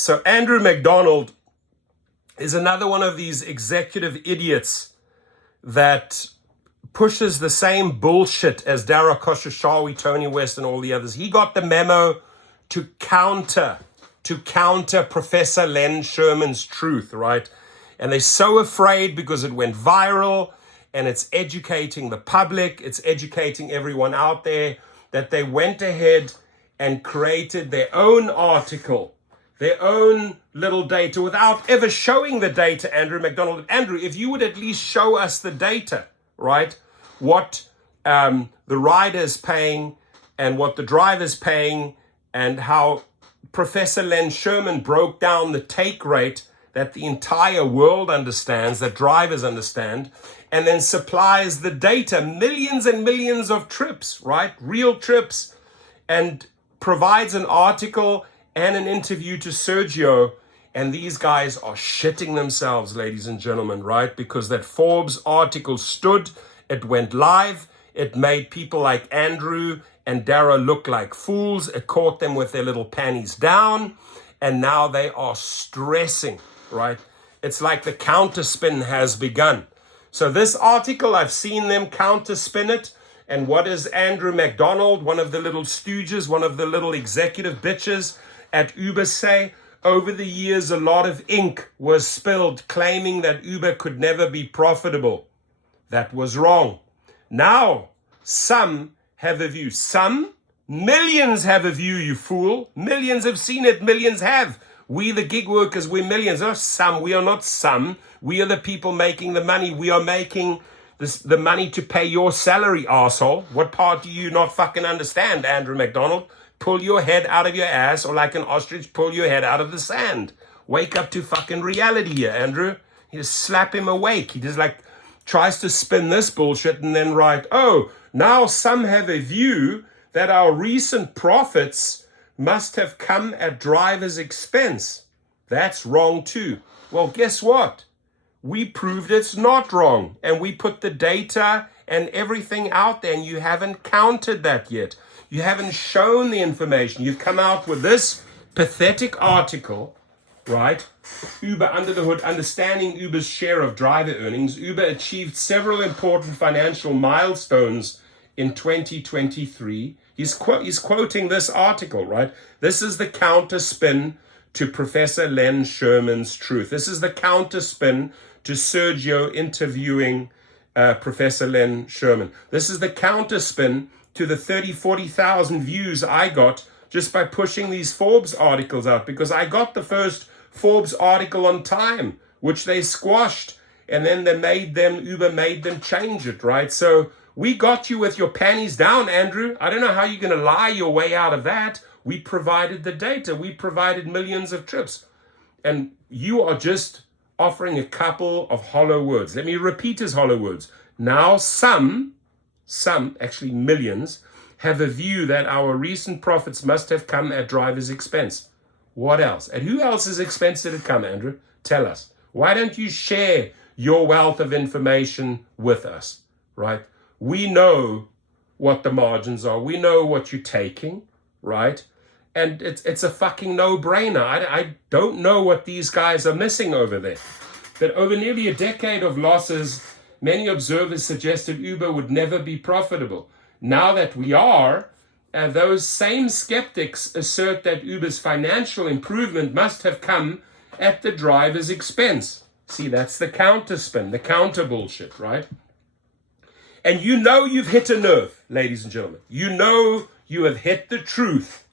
So Andrew MacDonald is another one of these executive idiots that pushes the same bullshit as Dara Khosrowshahi, Tony West, and all the others. He got the memo to counter Professor Len Sherman's truth, right? And they're so afraid because it went viral and it's educating the public, it's educating everyone out there, that they went ahead and created their own article, their own little data without ever showing the data, Andrew MacDonald. Andrew, if you would at least show us the data, right? What the rider's paying and what the driver's paying, and how Professor Len Sherman broke down the take rate that the entire world understands, that drivers understand, and then supplies the data, millions and millions of trips, right? Real trips, and provides an article and an interview to Sergio. And these guys are shitting themselves, ladies and gentlemen, right? Because that Forbes article stood, it went live, it made people like Andrew and Dara look like fools, it caught them with their little panties down, and now they are stressing, right? It's like the counterspin has begun. So this article, I've seen them counterspin it, and what is Andrew MacDonald, one of the little stooges, one of the little executive bitches at Uber say? Over the years, a lot of ink was spilled claiming that Uber could never be profitable. That was wrong. Now, some have a view. Some, millions have a view, you fool. Millions have seen it, millions have. We, the gig workers, we're millions. Oh, some, we are not some. We are the people making the money. We are making the money to pay your salary, arsehole. What part do you not fucking understand, Andrew MacDonald? Pull your head out of your ass, or like an ostrich, pull your head out of the sand. Wake up to fucking reality here, Andrew. You just slap him awake. He just like tries to spin this bullshit and then write, oh, now some have a view that our recent profits must have come at drivers' expense. That's wrong too. Well, guess what? We proved it's not wrong, and we put the data and everything out there, and you haven't counted that yet. You haven't shown the information. You've come out with this pathetic article, right? Uber under the hood, understanding Uber's share of driver earnings. Uber achieved several important financial milestones in 2023. He's quoting this article, right? This is the counter spin to Professor Len Sherman's truth. This is the counter spin to Sergio interviewing Professor Len Sherman. This is the counter spin to the 40,000 views I got just by pushing these Forbes articles out, because I got the first Forbes article on time, which they squashed, and then Uber made them change it, right? So we got you with your panties down, Andrew. I don't know how you're going to lie your way out of that. We provided the data. We provided millions of trips. And you are just offering a couple of hollow words. Let me repeat his hollow words. Now some, actually millions, have a view that our recent profits must have come at drivers' expense. What else? At who else's expense did it come, Andrew? Tell us. Why don't you share your wealth of information with us, right? We know what the margins are. We know what you're taking, right? And it's a fucking no-brainer. I don't know what these guys are missing over there. That over nearly a decade of losses, many observers suggested Uber would never be profitable. Now that we are, those same skeptics assert that Uber's financial improvement must have come at the driver's expense. See, that's the counter spin, the counter bullshit, right? And you know you've hit a nerve, ladies and gentlemen. You know you have hit the truth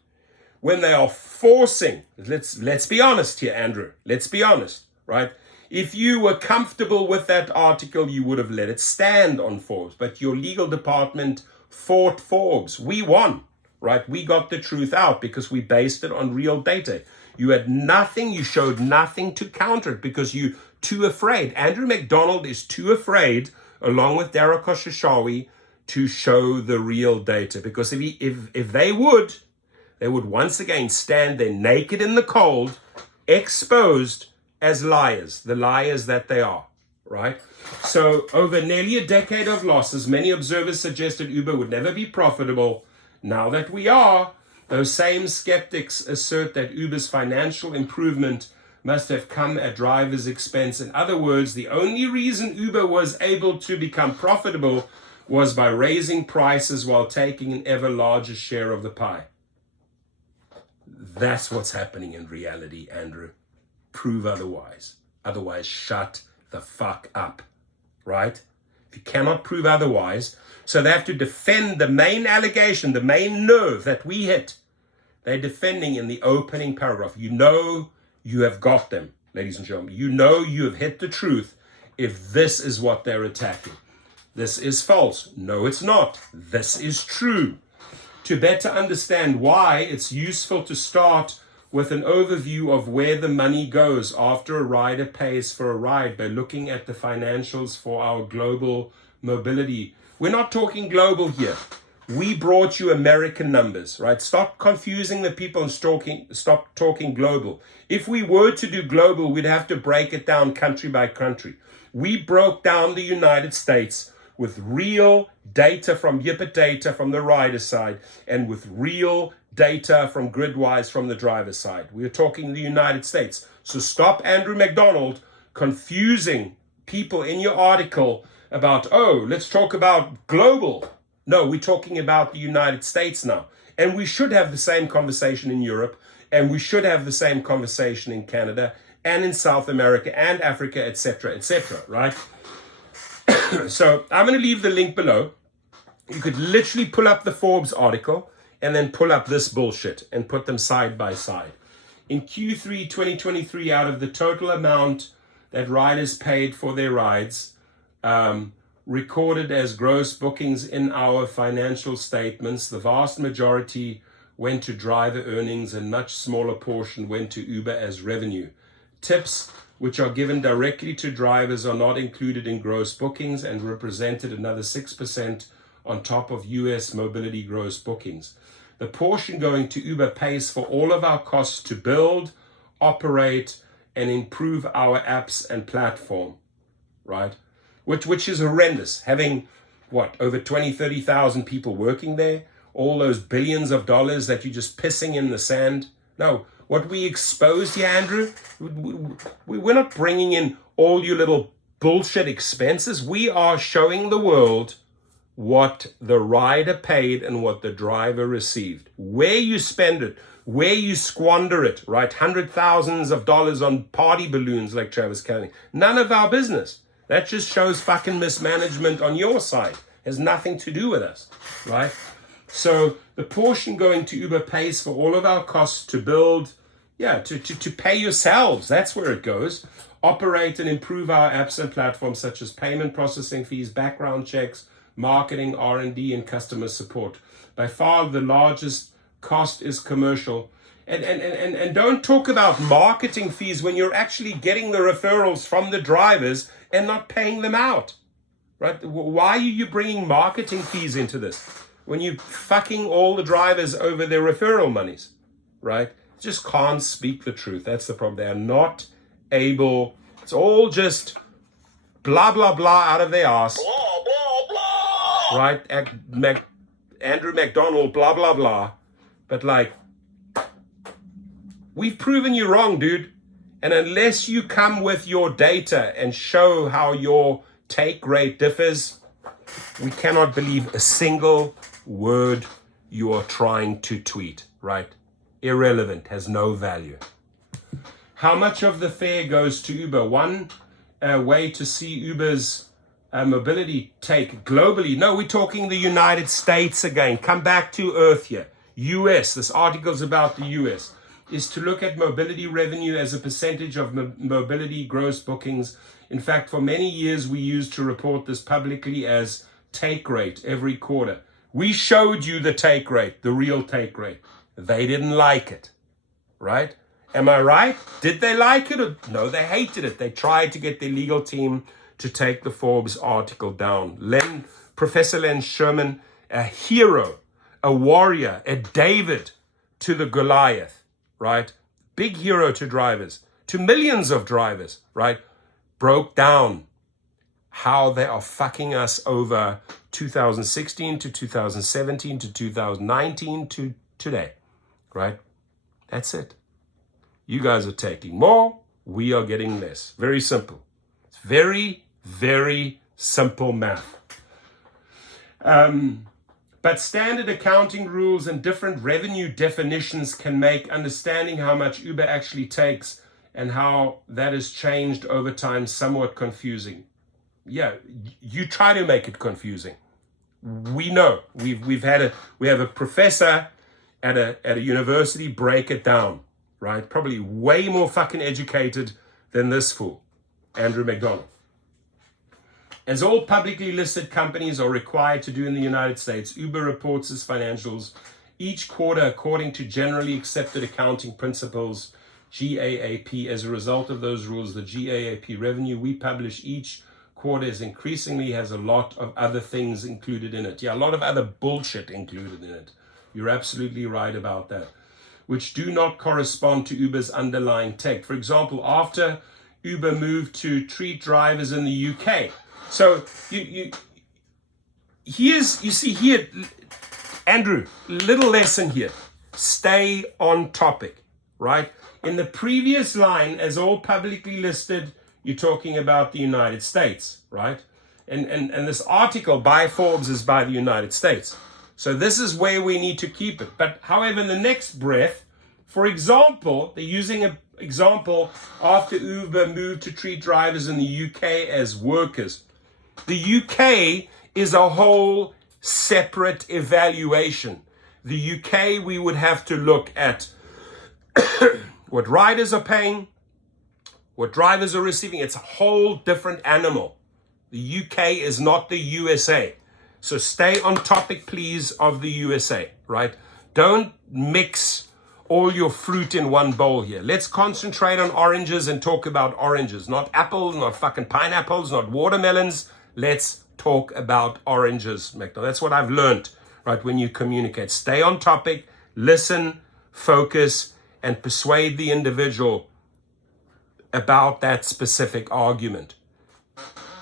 when they are forcing, let's be honest here, Andrew. Let's be honest, right? If you were comfortable with that article, you would have let it stand on Forbes. But your legal department fought Forbes. We won, right? We got the truth out because we based it on real data. You had nothing, you showed nothing to counter it because you're too afraid. Andrew MacDonald is too afraid, along with Dara Khosrowshahi, to show the real data. Because if they would once again stand there naked in the cold, exposed as liars, the liars that they are, right? So over nearly a decade of losses, many observers suggested Uber would never be profitable. Now that we are, Those same skeptics assert that Uber's financial improvement must have come at drivers' expense. In other words, the only reason Uber was able to become profitable was by raising prices while taking an ever larger share of the pie. That's what's happening in reality, Andrew. Prove otherwise. Otherwise, shut the fuck up, right? If you cannot prove otherwise, so they have to defend the main allegation, the main nerve that we hit. They're defending in the opening paragraph. You know you have got them, ladies and gentlemen. You know you have hit the truth if this is what they're attacking. This is false. No, it's not. This is true. To better understand why, it's useful to start with an overview of where the money goes after a rider pays for a ride by looking at the financials for our global mobility. We're not talking global here. We brought you American numbers, right? Stop confusing the people and stop talking global. If we were to do global, we'd have to break it down country by country. We broke down the United States with real data from Yippit data from the rider side and with real data from Gridwise from the driver's side. We're talking the United States. So stop, Andrew MacDonald, confusing people in your article about, oh, let's talk about global. No, we're talking about the United States now. And we should have the same conversation in Europe, and we should have the same conversation in Canada and in South America and Africa, etc., right? So I'm going to leave the link below. You could literally pull up the Forbes article and then pull up this bullshit and put them side by side. In Q3 2023, out of the total amount that riders paid for their rides, recorded as gross bookings in our financial statements, the vast majority went to driver earnings and much smaller portion went to Uber as revenue. Tips, which are given directly to drivers, are not included in gross bookings and represented another 6% on top of US mobility gross bookings. The portion going to Uber pays for all of our costs to build, operate, and improve our apps and platform, right? Which is horrendous. Having, over 20, 30,000 people working there, all those billions of dollars that you're just pissing in the sand. No, what we exposed here, Andrew, we're not bringing in all your little bullshit expenses. We are showing the world what the rider paid and what the driver received. Where you spend it, where you squander it, right? $100,000s of dollars on party balloons like Travis Kelly. None of our business. That just shows fucking mismanagement on your side. Has nothing to do with us, right? So the portion going to Uber pays for all of our costs to build, to pay yourselves. That's where it goes. Operate and improve our apps and platforms such as payment processing fees, background checks, marketing, R&D, and customer support. By far the largest cost is commercial. And don't talk about marketing fees when you're actually getting the referrals from the drivers and not paying them out, right? Why are you bringing marketing fees into this when you're fucking all the drivers over their referral monies, right? Just can't speak the truth. That's the problem. They are not able. It's all just blah, blah, blah out of their ass. Blah, blah, blah. Right? Andrew MacDonald, blah, blah, blah. But we've proven you wrong, dude. And unless you come with your data and show how your take rate differs, we cannot believe a single word you are trying to tweet, right? Irrelevant, has no value. How much of the fare goes to Uber? One way to see Uber's mobility take globally. No, we're talking the United States again. Come back to earth here. US, this article's about the US, is to look at mobility revenue as a percentage of mobility gross bookings. In fact, for many years, we used to report this publicly as take rate every quarter. We showed you the take rate, the real take rate. They didn't like it, right? Am I right? Did they like it? No, they hated it. They tried to get their legal team to take the Forbes article down. Professor Len Sherman, a hero, a warrior, a David to the Goliath, right? Big hero to drivers, to millions of drivers, right? Broke down how they are fucking us over 2016 to 2017 to 2019 to today. right? That's it. You guys are taking more, we are getting less. Very simple. It's very, very simple math. But standard accounting rules and different revenue definitions can make understanding how much Uber actually takes and how that has changed over time somewhat confusing. Yeah, you try to make it confusing. We know. We have a professor at a university break it down, right? Probably way more fucking educated than this fool, Andrew MacDonald. As all publicly listed companies are required to do in the United States, Uber reports its financials each quarter according to generally accepted accounting principles, GAAP. As a result of those rules, the GAAP revenue we publish each quarter is increasingly has a lot of other things included in it. Yeah, a lot of other bullshit included in it. You're absolutely right about that, which do not correspond to Uber's underlying tech. For example, after Uber moved to treat drivers in the UK. So you see here, Andrew, little lesson here. Stay on topic, right? In the previous line, as all publicly listed, you're talking about the United States, right? And this article by Forbes is by the United States. So this is where we need to keep it. But however, in the next breath, for example, they're using an example after Uber moved to treat drivers in the UK as workers. The UK is a whole separate evaluation. The UK, we would have to look at what riders are paying, what drivers are receiving. It's a whole different animal. The UK is not the USA. So stay on topic, please, of the USA, right? Don't mix all your fruit in one bowl here. Let's concentrate on oranges and talk about oranges, not apples, not fucking pineapples, not watermelons. Let's talk about oranges, MacDonald. That's what I've learned, right, when you communicate. Stay on topic, listen, focus, and persuade the individual about that specific argument.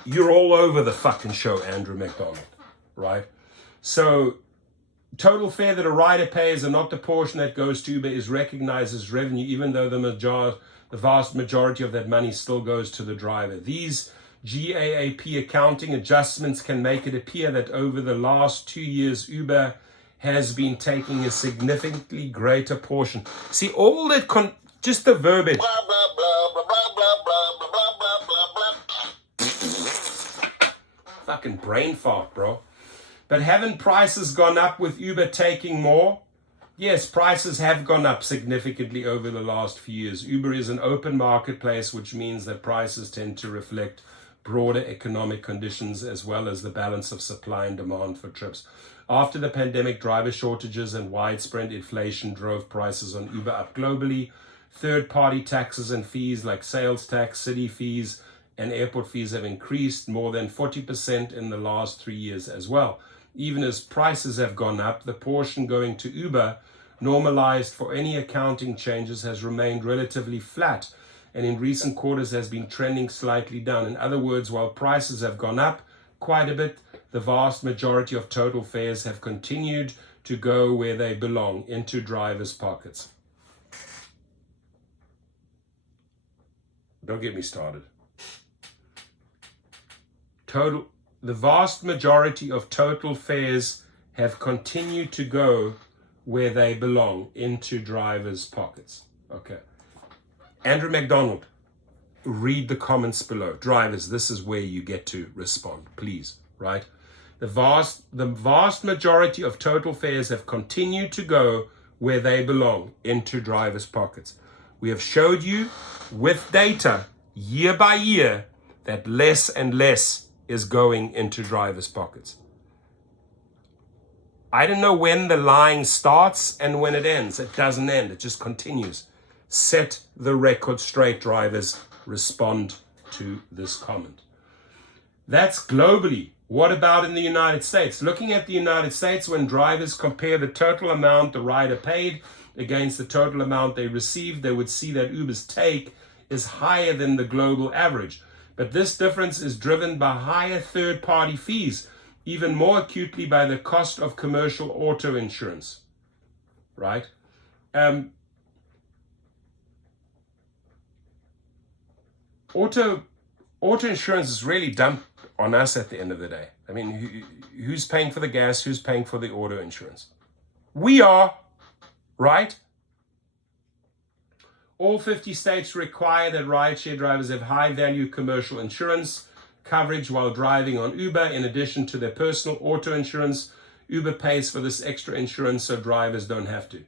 You're all over the fucking show, Andrew MacDonald, right? So total fare that a rider pays and not the portion that goes to Uber is recognized as revenue, even though the vast majority of that money still goes to the driver. These GAAP accounting adjustments can make it appear that over the last 2 years, Uber has been taking a significantly greater portion. See, all that, just the verbiage. Blah, blah, blah, blah, blah, blah, blah, blah, blah, blah. Fucking brain fart, bro. But haven't prices gone up with Uber taking more? Yes, prices have gone up significantly over the last few years. Uber is an open marketplace, which means that prices tend to reflect broader economic conditions as well as the balance of supply and demand for trips. After the pandemic, driver shortages and widespread inflation drove prices on Uber up globally. Third-party taxes and fees like sales tax, city fees, and airport fees have increased more than 40% in the last 3 years as well. Even as prices have gone up, the portion going to Uber, normalized for any accounting changes, has remained relatively flat, and in recent quarters has been trending slightly down. In other words, while prices have gone up quite a bit, the vast majority of total fares have continued to go where they belong, into drivers' pockets. Don't get me started. The vast majority of total fares have continued to go where they belong, into drivers' pockets. Okay. Andrew MacDonald, read the comments below. Drivers, this is where you get to respond, please, right? The vast majority of total fares have continued to go where they belong, into drivers' pockets. We have showed you with data year by year that less and less is going into drivers' pockets. I don't know when the line starts and when it ends. It doesn't end, it just continues. Set the record straight, drivers. Respond to this comment. That's globally. What about in the United States? Looking at the United States, when drivers compare the total amount the rider paid against the total amount they received, they would see that Uber's take is higher than the global average. But this difference is driven by higher third-party fees, even more acutely by the cost of commercial auto insurance, right? Um, auto insurance is really dumped on us at the end of the day. I mean, who's paying for the gas? Who's paying for the auto insurance? We are, right? All 50 states require that rideshare drivers have high-value commercial insurance coverage while driving on Uber. In addition to their personal auto insurance, Uber pays for this extra insurance so drivers don't have to.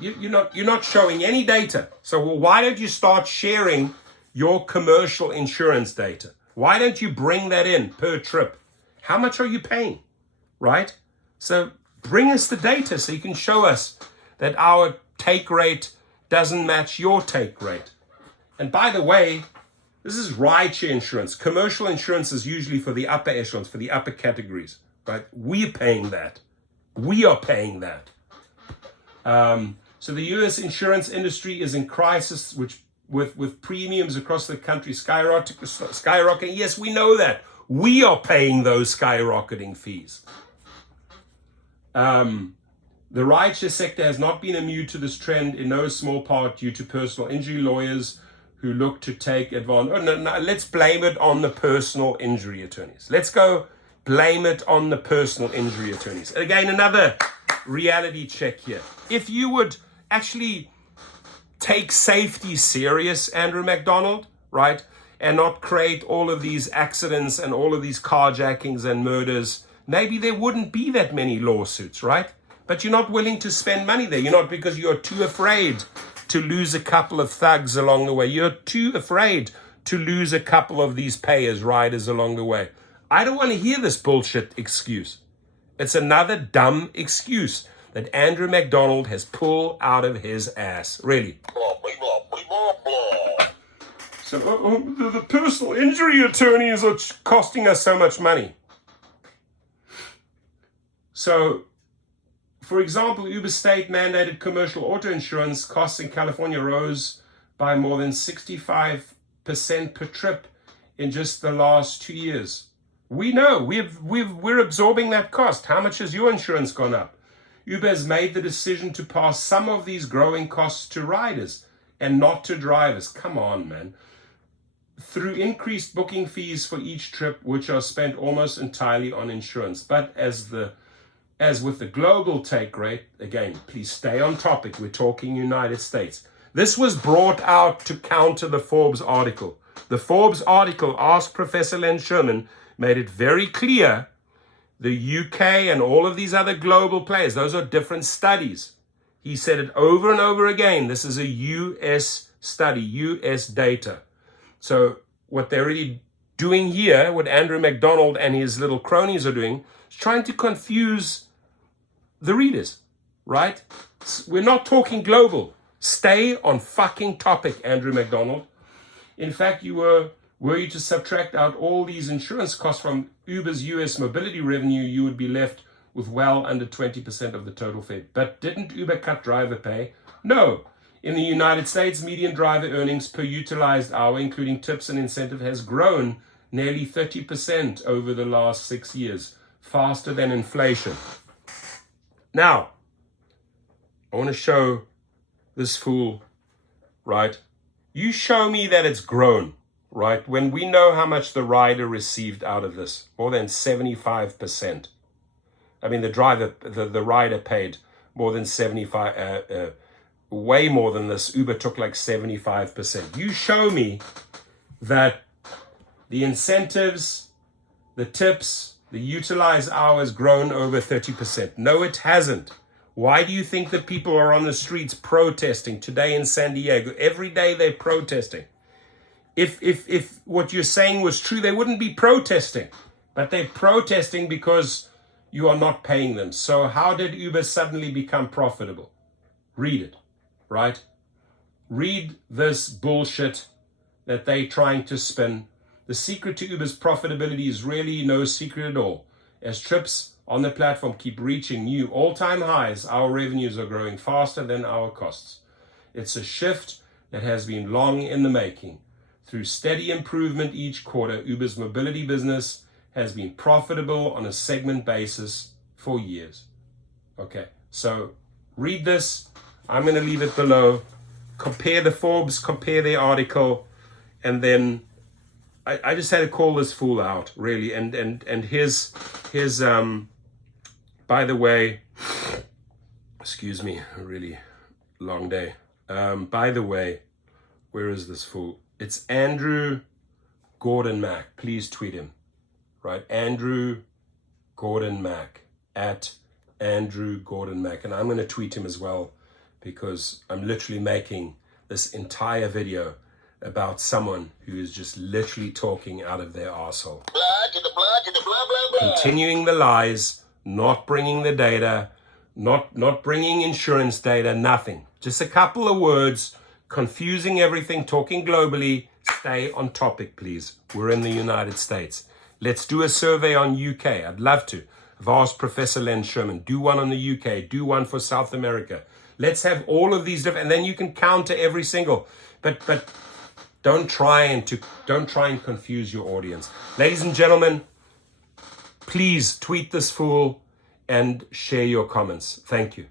You're not showing any data. So why don't you start sharing your commercial insurance data? Why don't you bring that in per trip? How much are you paying, right? So bring us the data so you can show us that our take rate doesn't match your take rate. And by the way, this is rideshare insurance. Commercial insurance is usually for the upper echelons, for the upper categories, right? We're paying that. We are paying that. So the US insurance industry is in crisis, which with premiums across the country skyrocketing. Yes, we know that. We are paying those skyrocketing fees. The rideshare sector has not been immune to this trend in no small part due to personal injury lawyers who look to take advantage. Oh, no, let's blame it on the personal injury attorneys. Let's go blame it on the personal injury attorneys. Again, another reality check here. If you would actually take safety serious, Andrew MacDonald, right, and not create all of these accidents and all of these carjackings and murders, maybe there wouldn't be that many lawsuits, right? But you're not willing to spend money there. You're not, because you're too afraid to lose a couple of thugs along the way. You're too afraid to lose a couple of these payers, riders along the way. I don't want to hear this bullshit excuse. It's another dumb excuse that Andrew MacDonald has pulled out of his ass. Really. So the personal injury attorneys are costing us so much money. So, for example, Uber state-mandated commercial auto insurance costs in California rose by more than 65% per trip in just the last 2 years. We know, we're absorbing that cost. How much has your insurance gone up? Uber has made the decision to pass some of these growing costs to riders and not to drivers. Come on, man. Through increased booking fees for each trip, which are spent almost entirely on insurance. But as with the global take rate, again, please stay on topic. We're talking United States. This was brought out to counter the Forbes article. The Forbes article asked Professor Len Sherman, made it very clear the UK and all of these other global players, those are different studies. He said it over and over again. This is a US study, US data. So what they're really doing here, what Andrew MacDonald and his little cronies are doing, is trying to confuse the readers, right? We're not talking global. Stay on fucking topic, Andrew MacDonald. In fact, were you to subtract out all these insurance costs from Uber's US mobility revenue, you would be left with well under 20% of the total fare. But didn't Uber cut driver pay? No. In the United States, median driver earnings per utilized hour, including tips and incentive, has grown nearly 30% over the last 6 years, faster than inflation. Now, I want to show this fool, right? You show me that it's grown, right? When we know how much the rider received out of this, more than 75%. I mean, the rider paid more than 75, way more than this. Uber took like 75%. You show me that the incentives, the tips, the utilized hours grown over 30%. No, it hasn't. Why do you think that people are on the streets protesting today in San Diego? Every day they're protesting. If what you're saying was true, they wouldn't be protesting. But they're protesting because you are not paying them. So how did Uber suddenly become profitable? Read it, right? Read this bullshit that they're trying to spin. The secret to Uber's profitability is really no secret at all. As trips on the platform keep reaching new all-time highs, our revenues are growing faster than our costs. It's a shift that has been long in the making. Through steady improvement each quarter, Uber's mobility business has been profitable on a segment basis for years. Okay, so read this. I'm going to leave it below. Compare the Forbes, compare their article, and then I just had to call this fool out, really. And his by the way, excuse me, a really long day. By the way, where is this fool? It's Andrew Gordon Mac. Please tweet him, right? Andrew Gordon Mac, at Andrew Gordon Mac. And I'm going to tweet him as well, because I'm literally making this entire video about someone who is just literally talking out of their arsehole. Continuing the lies, not bringing the data, not bringing insurance data, nothing. Just a couple of words, confusing everything, talking globally. Stay on topic, please. We're in the United States. Let's do a survey on UK. I'd love to. I've asked Professor Len Sherman, do one on the UK, do one for South America. Let's have all of these different, and then you can counter every single. But don't try and confuse your audience. Ladies and gentlemen, please tweet this fool and share your comments. Thank you.